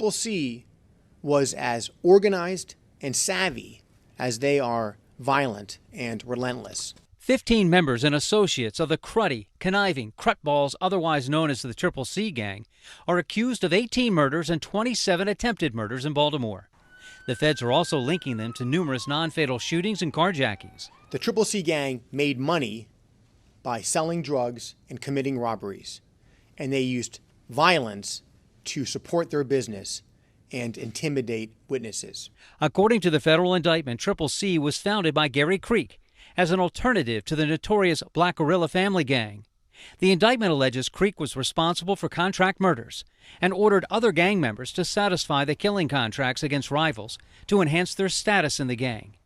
Triple C was as organized and savvy as they are violent and relentless. 15 members and associates of the cruddy, conniving Crutballs, otherwise known as the Triple C gang, are accused of 18 murders and 27 attempted murders in Baltimore. The feds are also linking them to numerous non-fatal shootings and carjackings. The Triple C gang made money by selling drugs and committing robberies, and they used violence to support their business and intimidate witnesses. According to the federal indictment, Triple C was founded by Gary Creek as an alternative to the notorious Black Guerrilla family gang. The indictment alleges Creek was responsible for contract murders and ordered other gang members to satisfy the killing contracts against rivals to enhance their status in the gang.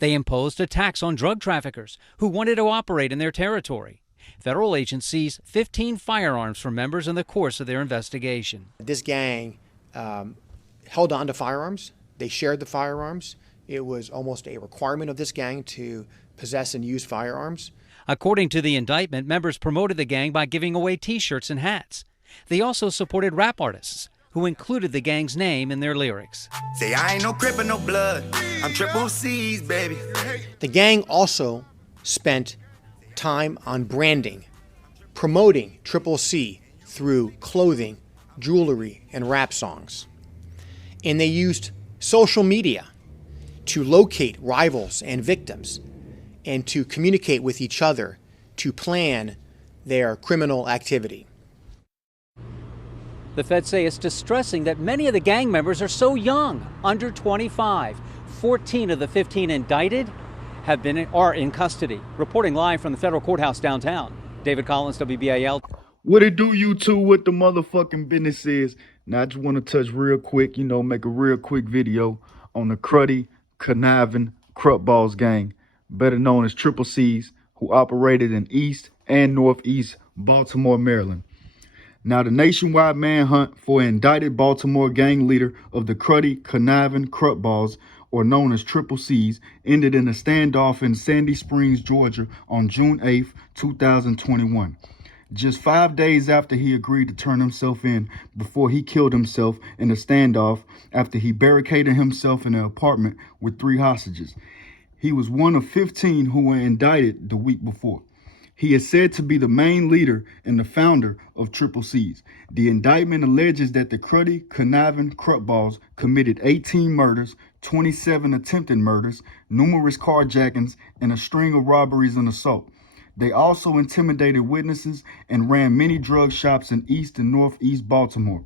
They imposed a tax on drug traffickers who wanted to operate in their territory. Federal agents seized 15 firearms from members in the course of their investigation. This gang held on to firearms. They shared the firearms. It was almost a requirement of this gang to possess and use firearms. According to the indictment, members promoted the gang by giving away T-shirts and hats. They also supported rap artists who included the gang's name in their lyrics. Say I ain't no crip and no blood, I'm Triple C's, baby. The gang also spent time on branding, promoting Triple C through clothing, jewelry, and rap songs. And they used social media to locate rivals and victims and to communicate with each other to plan their criminal activity. The feds say it's distressing that many of the gang members are so young, under 25. 14 of the 15 indicted are in custody. Reporting live from the federal courthouse downtown, David Collins, WBAL. What it do, YouTube? What the motherfucking business is? Now, I just want to touch real quick, make a real quick video on the cruddy, conniving Crutballs gang, better known as Triple C's, who operated in East and Northeast Baltimore, Maryland. Now, the nationwide manhunt for an indicted Baltimore gang leader of the cruddy, conniving Crutballs, or known as Triple C's, ended in a standoff in Sandy Springs, Georgia on June 8th, 2021. Just 5 days after he agreed to turn himself in before he killed himself in a standoff after he barricaded himself in an apartment with 3 hostages. He was one of 15 who were indicted the week before. He is said to be the main leader and the founder of Triple C's. The indictment alleges that the cruddy, conniving Crutballs committed 18 murders, 27 attempted murders, numerous carjackings, and a string of robberies and assault. They also intimidated witnesses and ran many drug shops in East and Northeast Baltimore.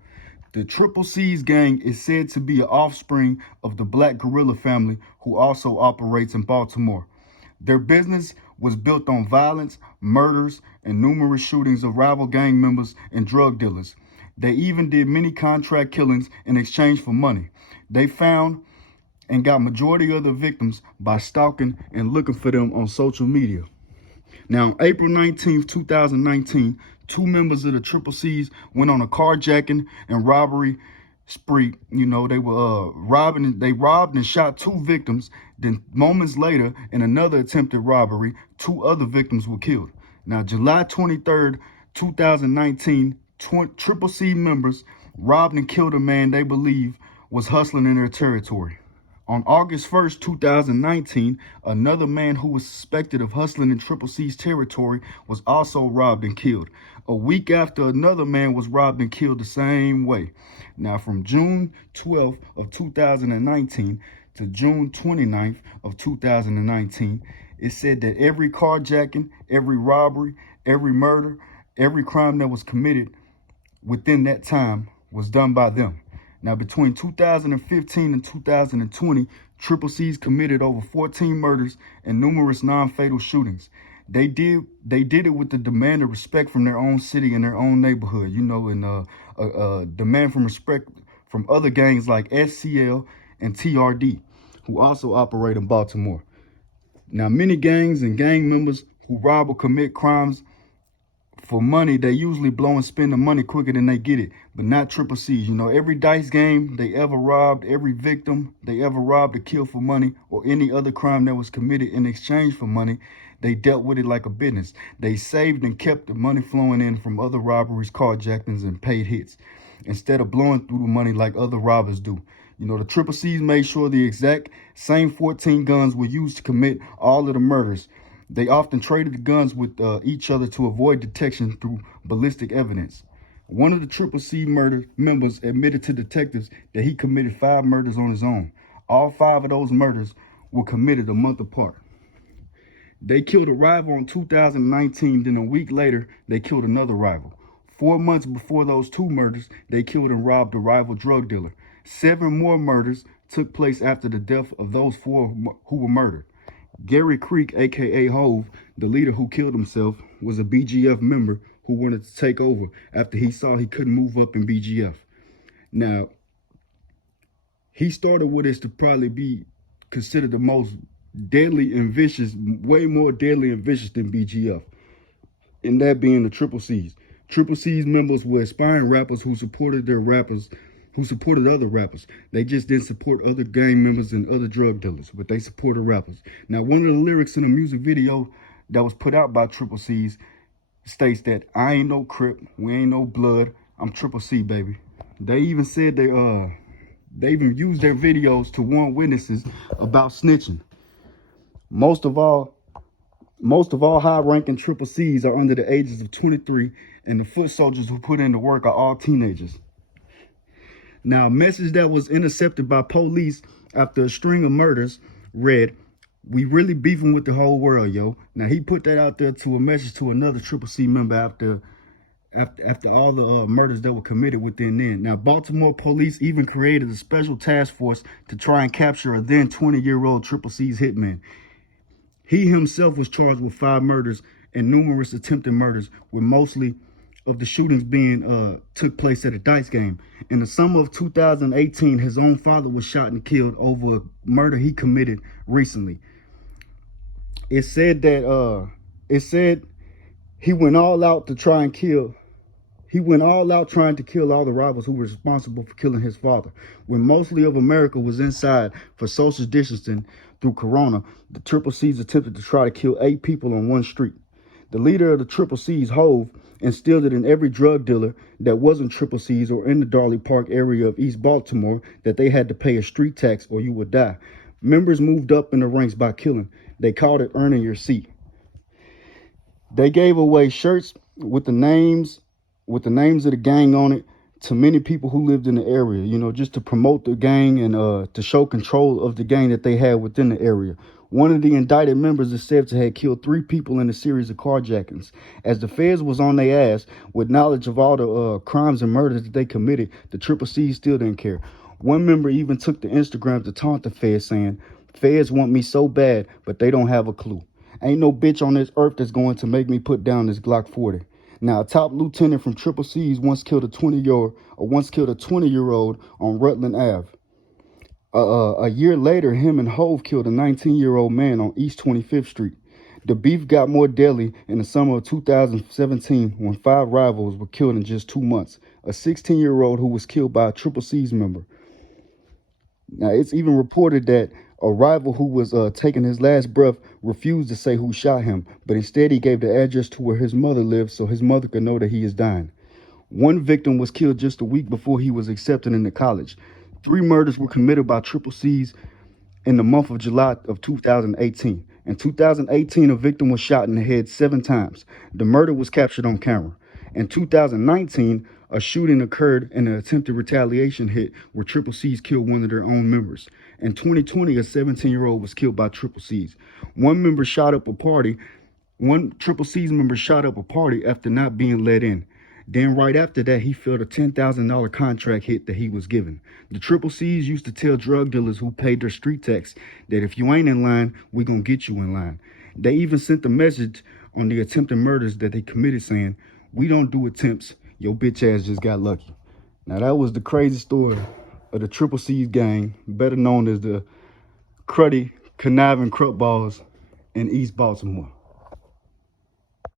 The Triple C's gang is said to be an offspring of the Black Guerrilla family, who also operates in Baltimore. Their business was built on violence, murders, and numerous shootings of rival gang members and drug dealers. They even did many contract killings in exchange for money. They found and got majority of the victims by stalking and looking for them on social media. Now, on April 19th, 2019, 2 members of the Triple C's went on a carjacking and robbery spree. They were they robbed and shot 2 victims. Then moments later, in another attempted robbery, 2 other victims were killed. Now, July 23rd, 2019, Triple C members robbed and killed a man they believe was hustling in their territory. On August 1st, 2019, another man who was suspected of hustling in Triple C's territory was also robbed and killed. A week after, another man was robbed and killed the same way. Now, from June 12th of 2019 to June 29th of 2019, it said that every carjacking, every robbery, every murder, every crime that was committed within that time was done by them. Now, between 2015 and 2020, Triple C's committed over 14 murders and numerous non-fatal shootings. They did it with the demand of respect from their own city and their own neighborhood, and demand from respect from other gangs like SCL and TRD, who also operate in Baltimore. Now, many gangs and gang members who rob or commit crimes for money, they usually blow and spend the money quicker than they get it, but not Triple C's. Every dice game they ever robbed, every victim they ever robbed or killed for money, or any other crime that was committed in exchange for money, they dealt with it like a business. They saved and kept the money flowing in from other robberies, carjackings, and paid hits. instead of blowing through the money like other robbers do. You know, the Triple C's made sure the exact same 14 guns were used to commit all of the murders. They often traded the guns with each other to avoid detection through ballistic evidence. One of the Triple C murder members admitted to detectives that he committed 5 murders on his own. All 5 of those murders were committed a month apart. They killed a rival in 2019, then a week later, they killed another rival. 4 months before those 2 murders, they killed and robbed a rival drug dealer. 7 more murders took place after the death of those 4 who were murdered. Gary Creek, aka Hove, the leader who killed himself, was a BGF member who wanted to take over after he saw he couldn't move up in BGF. Now, he started what is to probably be considered the most deadly and vicious, way more deadly and vicious than BGF, and that being the Triple C's. Triple C's members were aspiring rappers who supported other rappers. They just didn't support other gang members and other drug dealers, but they supported rappers. Now, one of the lyrics in a music video that was put out by Triple C's states that I ain't no Crip, we ain't no blood, I'm Triple C, baby. They even said they even used their videos to warn witnesses about snitching. Most of all high-ranking Triple C's are under the ages of 23, and the foot soldiers who put in the work are all teenagers. Now, a message that was intercepted by police after a string of murders read, "We really beefing with the whole world, yo." Now, he put that out there to a message to another Triple C member after all the murders that were committed within then. Now, Baltimore police even created a special task force to try and capture a then 20-year-old Triple C's hitman. He himself was charged with 5 murders and numerous attempted murders, with mostly of the shootings being took place at a dice game. In the summer of 2018, his own father was shot and killed over a murder he committed recently. It said he went all out to try and kill. He went all out trying to kill all the rivals who were responsible for killing his father. When mostly of America was inside for social distancing through Corona, the Triple C's attempted to try to kill 8 people on one street. The leader of the Triple C's, Hove, instilled it in every drug dealer that wasn't Triple C's or in the Darley Park area of East Baltimore that they had to pay a street tax or you would die. Members moved up in the ranks by killing. They called it earning your seat. They gave away shirts with the names of the gang on it to many people who lived in the area, you know, just to promote the gang and to show control of the gang that they had within the area. One of the indicted members is said to have killed 3 people in a series of carjackings. As the feds was on their ass with knowledge of all the crimes and murders that they committed, the Triple C still didn't care. One member even took to Instagram to taunt the feds, saying, "Feds want me so bad, but they don't have a clue. Ain't no bitch on this earth that's going to make me put down this Glock 40. Now, a top lieutenant from Triple C's once killed a 20-year-old on Rutland Ave. A year later, him and Hove killed a 19-year-old man on East 25th Street. The beef got more deadly in the summer of 2017 when 5 rivals were killed in just 2 months. A 16-year-old who was killed by a Triple C's member. Now, it's even reported that a rival who was taking his last breath refused to say who shot him, but instead he gave the address to where his mother lived so his mother could know that he is dying. One victim was killed just a week before he was accepted into college. 3 murders were committed by Triple C's in the month of July of 2018. In 2018, a victim was shot in the head 7 times. The murder was captured on camera. In 2019, a shooting occurred in an attempted retaliation hit where Triple C's killed one of their own members. In 2020, a 17-year-old was killed by Triple C's. One Triple C's member shot up a party after not being let in. Then right after that, he felt a $10,000 contract hit that he was given. The Triple C's used to tell drug dealers who paid their street tax that if you ain't in line, we gonna get you in line. They even sent a message on the attempted murders that they committed saying, "We don't do attempts, your bitch ass just got lucky." Now that was the crazy story of the Triple C's gang, better known as the Cruddy Conniving Crutballs in East Baltimore.